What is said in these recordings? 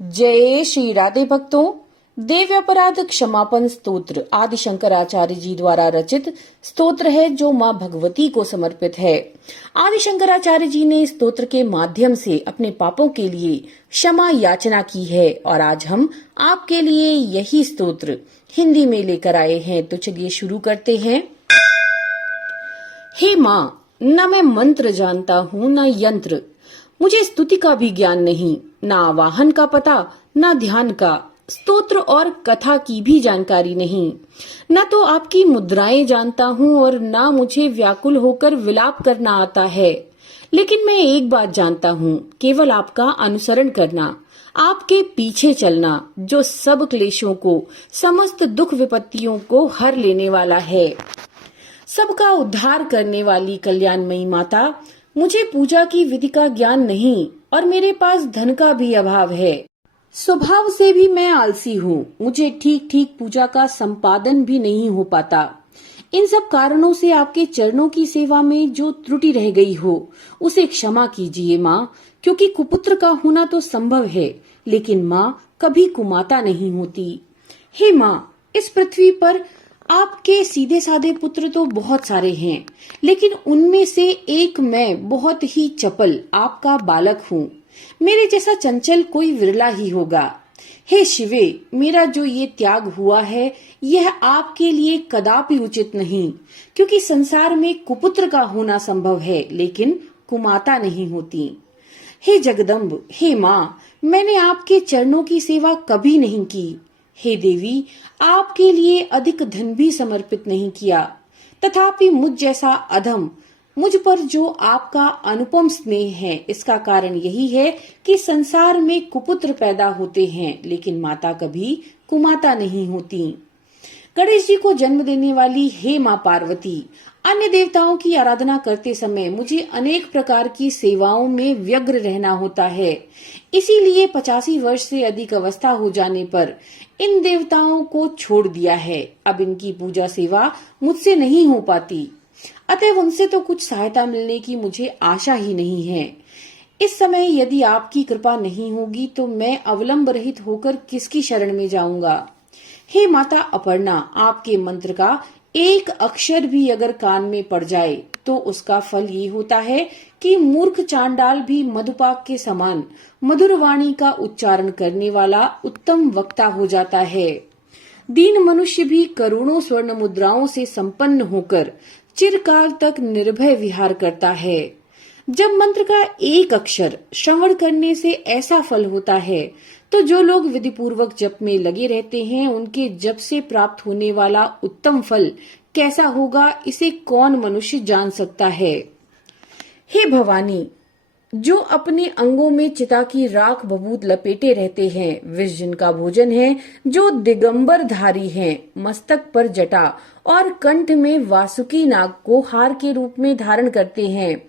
जय श्री राधे भक्तों। देव अपराध क्षमापन स्तोत्र आदि शंकराचार्य जी द्वारा रचित स्तोत्र है जो मां भगवती को समर्पित है। आदि शंकराचार्य जी ने स्तोत्र के माध्यम से अपने पापों के लिए क्षमा याचना की है और आज हम आपके लिए यही स्तोत्र हिंदी में लेकर आए हैं। तो चलिए शुरू करते हैं। हे मां, न मैं मंत्र जानता हूँ न यंत्र, मुझे स्तुति का भी ज्ञान नहीं, न आवाहन का पता न ध्यान का, स्तोत्र और कथा की भी जानकारी नहीं। न तो आपकी मुद्राएं जानता हूँ और न मुझे व्याकुल होकर विलाप करना आता है। लेकिन मैं एक बात जानता हूँ, केवल आपका अनुसरण करना, आपके पीछे चलना, जो सब क्लेशों को, समस्त दुख विपत्तियों को हर लेने वाला है। सबका उद्धार करने वाली कल्याणमयी माता, मुझे पूजा की विधि का ज्ञान नहीं और मेरे पास धन का भी अभाव है। स्वभाव से भी मैं आलसी हूँ, मुझे ठीक ठीक पूजा का संपादन भी नहीं हो पाता। इन सब कारणों से आपके चरणों की सेवा में जो त्रुटि रह गई हो उसे क्षमा कीजिए माँ, क्योंकि कुपुत्र का होना तो संभव है, लेकिन माँ कभी कुमाता नहीं होती। हे माँ, इस पृथ्वी पर आपके सीधे साधे पुत्र तो बहुत सारे हैं, लेकिन उनमें से एक मैं बहुत ही चपल आपका बालक हूँ। मेरे जैसा चंचल कोई विरला ही होगा। हे शिवे, मेरा जो ये त्याग हुआ है यह आपके लिए कदापि उचित नहीं, क्योंकि संसार में कुपुत्र का होना संभव है लेकिन कुमाता नहीं होती। हे जगदम्ब, हे माँ, मैंने आपके चरणों की सेवा कभी नहीं की। हे देवी, आपके लिए अधिक धन भी समर्पित नहीं किया, तथापि मुझ जैसा अधम मुझ पर जो आपका अनुपम स्नेह है, इसका कारण यही है कि संसार में कुपुत्र पैदा होते हैं लेकिन माता कभी कुमाता नहीं होती। गणेश जी को जन्म देने वाली हे माँ पार्वती, अन्य देवताओं की आराधना करते समय मुझे अनेक प्रकार की सेवाओं में व्यग्र रहना होता है। इसीलिए 85 वर्ष से अधिक अवस्था हो जाने पर इन देवताओं को छोड़ दिया है। अब इनकी पूजा सेवा मुझसे नहीं हो पाती, अतएव उनसे तो कुछ सहायता मिलने की मुझे आशा ही नहीं है। इस समय यदि आपकी कृपा नहीं होगी तो मैं अवलंब रहित होकर किसकी शरण में जाऊंगा। हे माता अपर्णा, आपके मंत्र का एक अक्षर भी अगर कान में पड़ जाए तो उसका फल ये होता है कि मूर्ख चांडाल भी मधुपाक के समान मधुर वाणी का उच्चारण करने वाला उत्तम वक्ता हो जाता है। दीन मनुष्य भी करोड़ों स्वर्ण मुद्राओं से संपन्न होकर चिरकाल तक निर्भय विहार करता है। जब मंत्र का एक अक्षर श्रवण करने से ऐसा फल होता है तो जो लोग विधि पूर्वक जप में लगे रहते हैं उनके जप से प्राप्त होने वाला उत्तम फल कैसा होगा, इसे कौन मनुष्य जान सकता है। हे भवानी, जो अपने अंगों में चिता की राख बबूत लपेटे रहते हैं, विष जिनका भोजन है, जो दिगंबर धारी हैं, मस्तक पर जटा और कंठ में वासुकी नाग को हार के रूप में धारण करते हैं,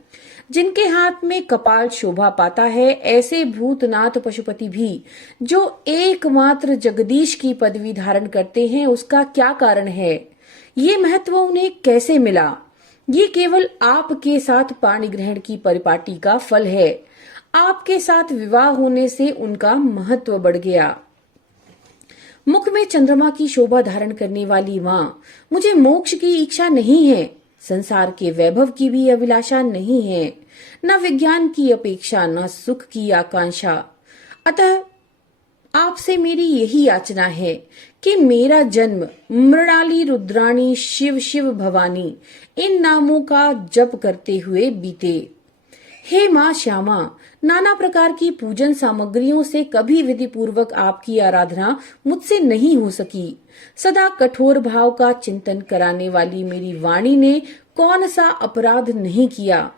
जिनके हाथ में कपाल शोभा पाता है, ऐसे भूतनाथ पशुपति भी जो एकमात्र जगदीश की पदवी धारण करते हैं, उसका क्या कारण है? ये महत्व उन्हें कैसे मिला? ये केवल आपके साथ पाणी ग्रहण की परिपाटी का फल है। आपके साथ विवाह होने से उनका महत्व बढ़ गया। मुख में चंद्रमा की शोभा धारण करने वाली माँ, मुझे मोक्ष की इच्छा नहीं है, संसार के वैभव की भी अभिलाषा नहीं है, न विज्ञान की अपेक्षा न सुख की आकांक्षा। अतः आपसे मेरी यही याचना है कि मेरा जन्म मृणाली, रुद्राणी, शिव शिव, भवानी इन नामों का जप करते हुए बीते। हे माँ श्यामा, नाना प्रकार की पूजन सामग्रियों से कभी विधि पूर्वक आपकी आराधना मुझसे नहीं हो सकी। सदा कठोर भाव का चिंतन कराने वाली मेरी वाणी ने कौन सा अपराध नहीं किया,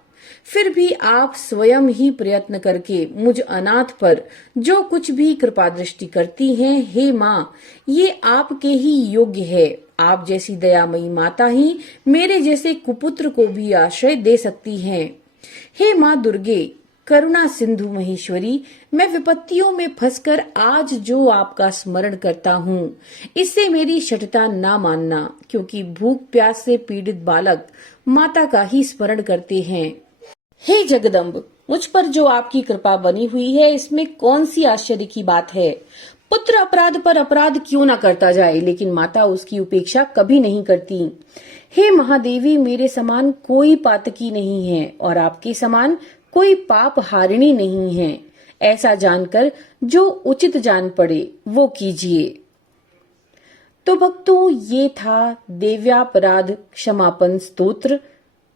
फिर भी आप स्वयं ही प्रयत्न करके मुझ अनाथ पर जो कुछ भी कृपा दृष्टि करती हैं, हे माँ, ये आपके ही योग्य है। आप जैसी दयामयी माता ही मेरे जैसे कुपुत्र को भी आश्रय दे सकती हैं। हे माँ दुर्गे, करुणा सिंधु महेश्वरी, मैं विपत्तियों में फंसकर आज जो आपका स्मरण करता हूँ, इससे मेरी शठता ना मानना, क्योंकि भूख प्यास से पीड़ित बालक माता का ही स्मरण करते हैं। हे जगदम्ब, मुझ पर जो आपकी कृपा बनी हुई है, इसमें कौन सी आश्चर्य की बात है। पुत्र अपराध पर अपराध क्यों न करता जाए, लेकिन माता उसकी उपेक्षा कभी नहीं करती। हे महादेवी, मेरे समान कोई पातकी नहीं है और आपके समान कोई पाप हारिणी नहीं है। ऐसा जानकर जो उचित जान पड़े वो कीजिए। तो भक्तों, ये था देव्यापराध क्षमापन स्तोत्र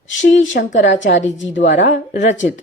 श्री शंकराचार्य जी द्वारा रचित।